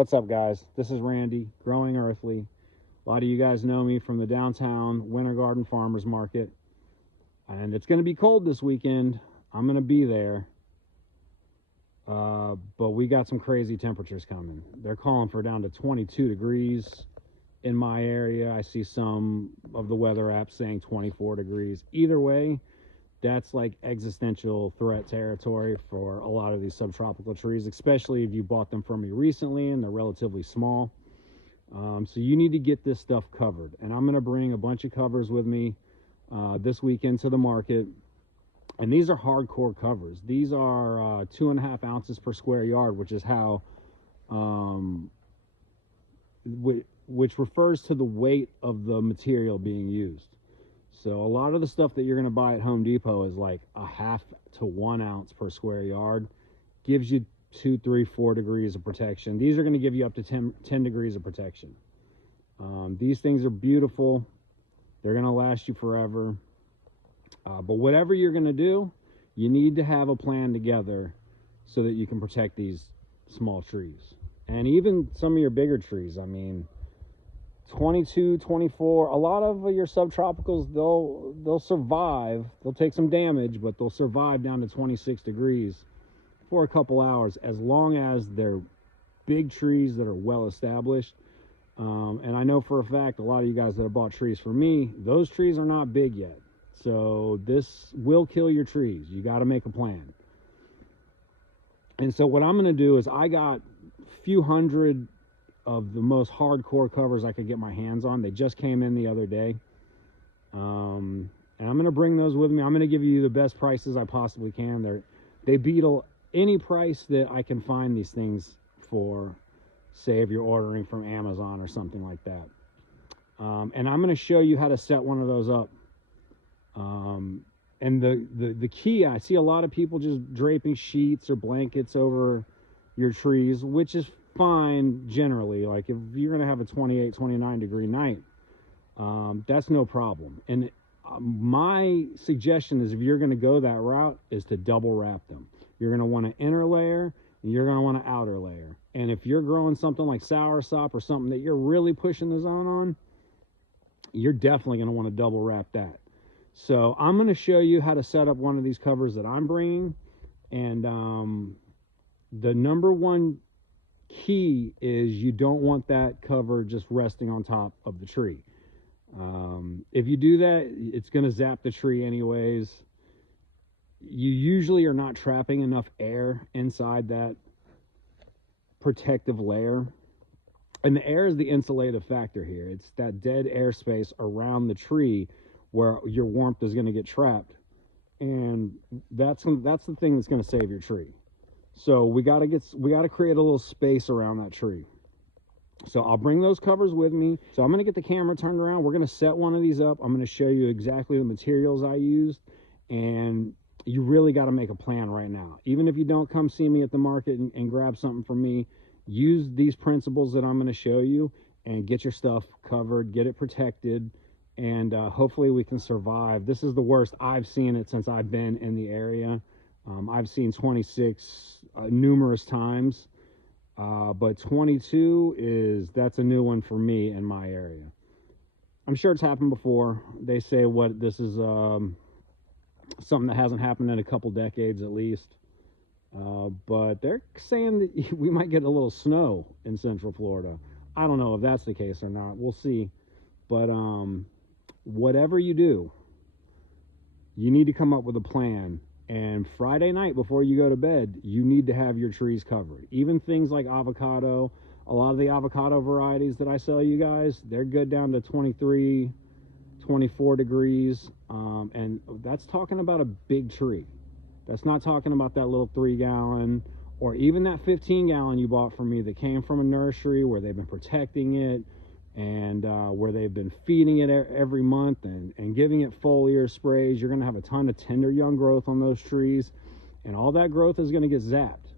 What's up, guys? This is Randy, Growing Earthly. A lot of you guys know me from the downtown Winter Garden Farmers Market. And it's going to be cold this weekend. I'm going to be there. But we got some crazy temperatures coming. They're calling for down to 22 degrees in my area. I see some of the weather apps saying 24 degrees. Either way, that's like existential threat territory for a lot of these subtropical trees, especially if you bought them from me recently and they're relatively small. So you need to get this stuff covered. And I'm going to bring a bunch of covers with me this weekend to the market. And these are hardcore covers. These are 2.5 ounces per square yard, which is how, which refers to the weight of the material being used. So a lot of the stuff that you're going to buy at Home Depot is like 1/2 to 1 ounce per square yard. Gives you 2, 3, 4 degrees of protection. These are going to give you up to 10 degrees of protection. These things are beautiful. They're going to last you forever. But whatever you're going to do, you need to have a plan together so that you can protect these small trees. And even some of your bigger trees. I mean, 22, 24, a lot of your subtropicals, they'll survive. They'll take some damage, but they'll survive down to 26 degrees for a couple hours, as long as they're big trees that are well established. And I know for a fact, a lot of you guys that have bought trees from me, those trees are not big yet. So this will kill your trees. You got to make a plan. And so what I'm going to do is, I got a few hundred of the most hardcore covers I could get my hands on. They just came in the other day. And I'm going to bring those with me. I'm going to give you the best prices I possibly can. They beat any price that I can find these things for, say if you're ordering from Amazon or something like that. And I'm going to show you how to set one of those up. And the key, I see a lot of people just draping sheets or blankets over your trees, which is fine generally. Like if you're going to have a 28, 29 degree night, that's no problem. And my suggestion is, if you're going to go that route, is to double wrap them. You're going to want an inner layer and you're going to want an outer layer. And if you're growing something like soursop or something that you're really pushing the zone on, you're definitely going to want to double wrap that. So I'm going to show you how to set up one of these covers that I'm bringing. And the number one key is, you don't want that cover just resting on top of the tree. If you do that, it's going to zap the tree anyways. You usually are not trapping enough air inside that protective layer. And the air is the insulative factor here. It's that dead airspace around the tree where your warmth is going to get trapped. And that's the thing that's going to save your tree. So we got to create a little space around that tree. So I'll bring those covers with me. So I'm going to get the camera turned around. We're going to set one of these up. I'm going to show you exactly the materials I used. And you really got to make a plan right now. Even if you don't come see me at the market and grab something from me, use these principles that I'm going to show you and get your stuff covered, get it protected, and hopefully we can survive. This is the worst I've seen it since I've been in the area. I've seen 26 numerous times, but 22 that's a new one for me in my area. I'm sure it's happened before. They say this is something that hasn't happened in a couple decades at least. But they're saying that we might get a little snow in Central Florida. I don't know if that's the case or not. We'll see. But whatever you do, you need to come up with a plan. And Friday night before you go to bed, you need to have your trees covered. Even things like avocado, a lot of the avocado varieties that I sell you guys, they're good down to 23, 24 degrees. And that's talking about a big tree. That's not talking about that little 3-gallon or even that 15-gallon you bought from me that came from a nursery where they've been protecting it and where they've been feeding it every month and giving it foliar sprays. You're going to have a ton of tender young growth on those trees, and all that growth is going to get zapped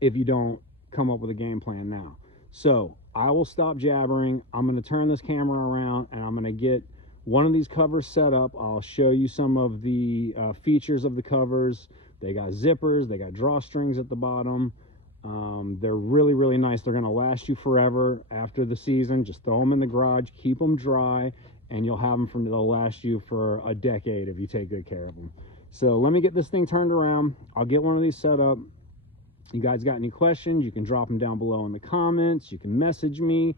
if you don't come up with a game plan now. So I will stop jabbering. I'm going to turn this camera around and I'm going to get one of these covers set up. I'll show you some of the features of the covers. They got zippers, they got drawstrings at the bottom. They're really, really nice. They're going to last you forever after the season. Just throw them in the garage, keep them dry, and you'll have them they'll last you for a decade if you take good care of them. So let me get this thing turned around. I'll get one of these set up. You guys got any questions, you can drop them down below in the comments. You can message me.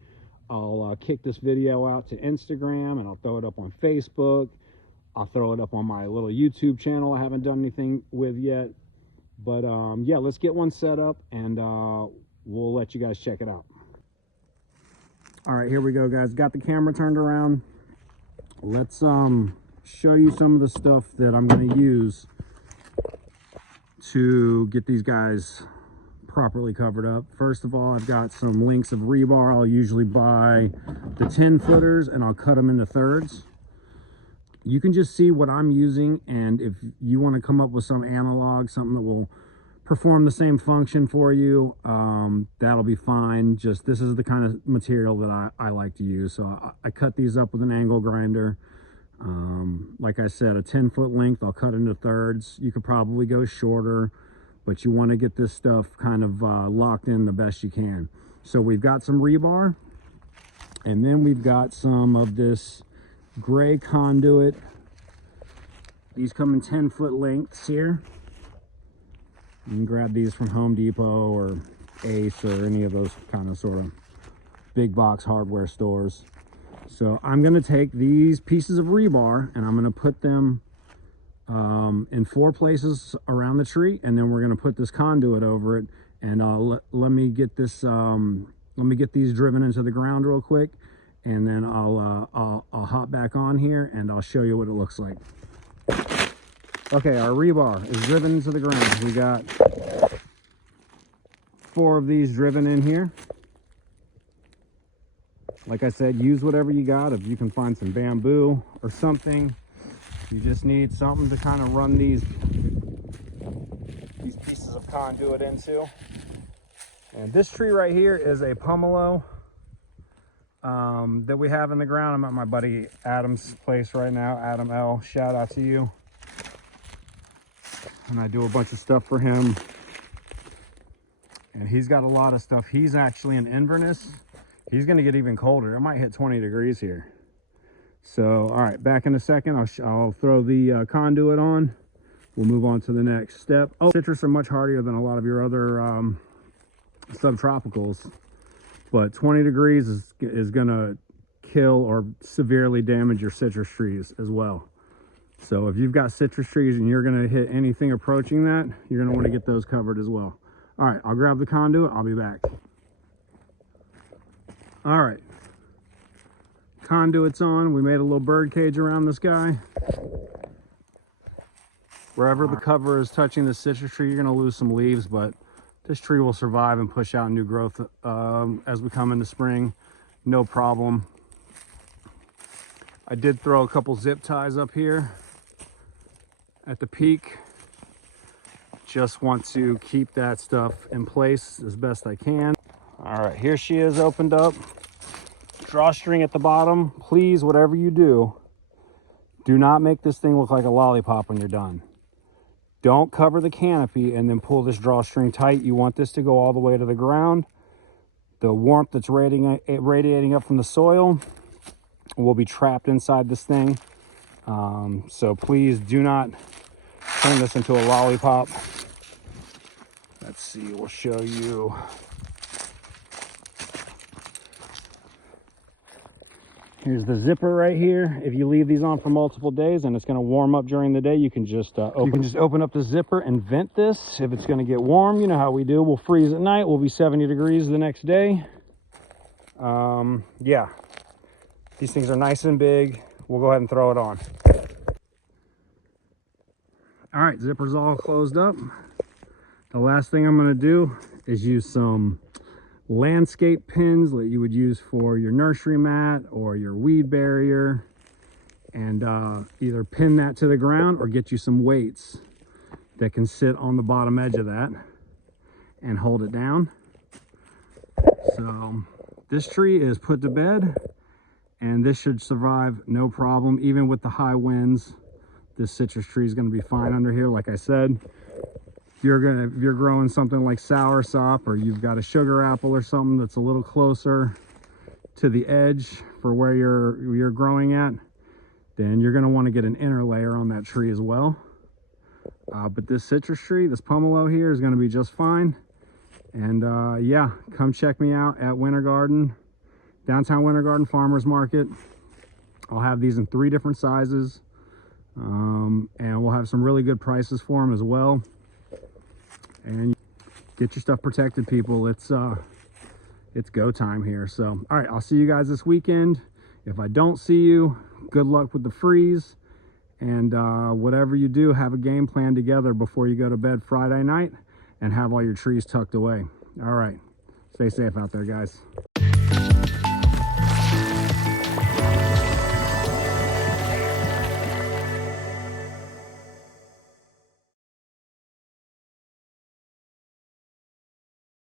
I'll kick this video out to Instagram, and I'll throw it up on Facebook. I'll throw it up on my little YouTube channel I haven't done anything with yet. But yeah, let's get one set up, and we'll let you guys check it out. All right, here we go, guys. Got the camera turned around. Let's show you some of the stuff that I'm going to use to get these guys properly covered up. First of all, I've got some links of rebar. I'll usually buy the 10-footers, and I'll cut them into thirds. You can just see what I'm using, and if you want to come up with some analog, something that will perform the same function for you, that'll be fine. Just this is the kind of material that I like to use. So I cut these up with an angle grinder. Like I said, a 10-foot length, I'll cut into thirds. You could probably go shorter, but you want to get this stuff kind of locked in the best you can. So we've got some rebar, and then we've got some of this gray conduit. These come in 10-foot lengths here. You can grab these from Home Depot or Ace or any of those kind of sort of big box hardware stores. So I'm going to take these pieces of rebar, and I'm going to put them in 4 places around the tree, and then we're going to put this conduit over it. And let me get this let me get these driven into the ground real quick, and then I'll hop back on here and I'll show you what it looks like. Okay, our rebar is driven into the ground. We got 4 of these driven in here. Like I said, use whatever you got. If you can find some bamboo or something, you just need something to kind of run these pieces of conduit into. And this tree right here is a pomelo that we have in the ground. I'm at my buddy Adam's place right now. Adam L, shout out to you. And I do a bunch of stuff for him. And he's got a lot of stuff. He's actually in Inverness. He's going to get even colder. It might hit 20 degrees here. So, all right, back in a second. I'll throw the conduit on. We'll move on to the next step. Oh, citrus are much hardier than a lot of your other subtropicals. But 20 degrees is going to kill or severely damage your citrus trees as well. So if you've got citrus trees and you're going to hit anything approaching that, you're going to want to get those covered as well. All right, I'll grab the conduit. I'll be back. All right, conduit's on. We made a little bird cage around this guy. Wherever the cover is touching the citrus tree, you're going to lose some leaves, but this tree will survive and push out new growth as we come into spring. No problem. I did throw a couple zip ties up here at the peak. Just want to keep that stuff in place as best I can. All right, here she is opened up. Drawstring at the bottom. Please, whatever you do, do not make this thing look like a lollipop when you're done. Don't cover the canopy and then pull this drawstring tight. You want this to go all the way to the ground. The warmth that's radiating up from the soil will be trapped inside this thing. So please do not turn this into a lollipop. Let's see, we'll show you. Here's the zipper right here. If you leave these on for multiple days and it's going to warm up during the day, you can just open up the zipper and vent this. If it's going to get warm, you know how we do. We'll freeze at night. We'll be 70 degrees the next day. Yeah, these things are nice and big. We'll go ahead and throw it on. All right, zipper's all closed up. The last thing I'm going to do is use some landscape pins that you would use for your nursery mat or your weed barrier, and either pin that to the ground or get you some weights that can sit on the bottom edge of that and hold it down. So this tree is put to bed, and this should survive no problem. Even with the high winds, this citrus tree is going to be fine under here. Like I said, if you're growing something like soursop, or you've got a sugar apple or something that's a little closer to the edge for where you're growing at, then you're going to want to get an inner layer on that tree as well. But this citrus tree, this pomelo here, is going to be just fine. And yeah, come check me out at Winter Garden, downtown Winter Garden Farmers Market. I'll have these in 3 different sizes, and we'll have some really good prices for them as well. And get your stuff protected, people. It's go time here. So all right, I'll see you guys this weekend. If I don't see you, good luck with the freeze, and whatever you do, have a game plan together before you go to bed Friday night, and have all your trees tucked away. All right, stay safe out there, guys.